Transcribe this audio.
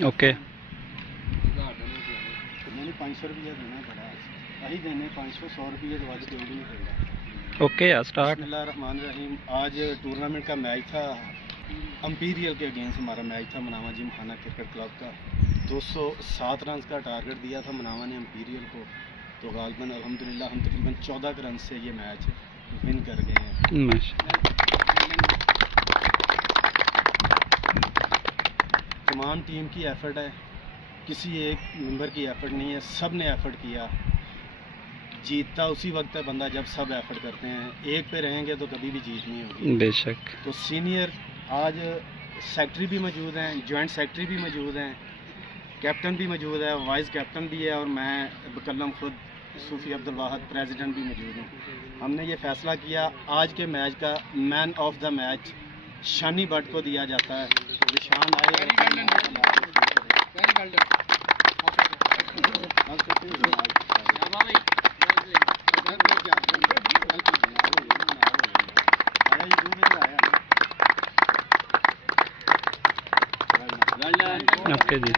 Okay मैंने 500 रुपया देना पड़ा, वही देने 500 रुपये के बाद कोई भी नहीं करता। Okay start. बिस्मिल्लाहिर्रहमानिर्रहीम। आज टूर्नामेंट का मैच था, एम्पीरियल के अगेंस्ट हमारा मैच था मनावा जिम खाना क्रिकेट क्लब का। 207 रन का टारगेट दिया था मनावा ने एम्पीरियल को, तो गालिबन अल्हम्दुलिल्लाह हम तकरीबन 14 रन से ये मैच विन कर गए हैं। तमाम टीम की एफर्ट है, किसी एक मेंबर की एफर्ट नहीं है, सब ने एफर्ट किया। जीतता उसी वक्त है बंदा जब सब एफर्ट करते हैं, एक पे रहेंगे तो कभी भी जीत नहीं होगी। बेशक। तो सीनियर आज सेक्रेटरी भी मौजूद हैं, जॉइंट सेक्रेटरी भी मौजूद हैं, कैप्टन भी मौजूद है, वाइस कैप्टन भी है, और मैं बकलम खुद सूफी अब्दुल वाहद प्रेसिडेंट भी मौजूद हूँ। हमने ये फैसला किया आज के मैच का मैन ऑफ द मैच शानी भट्ट को दिया जाता है। निशान आए ओके जी।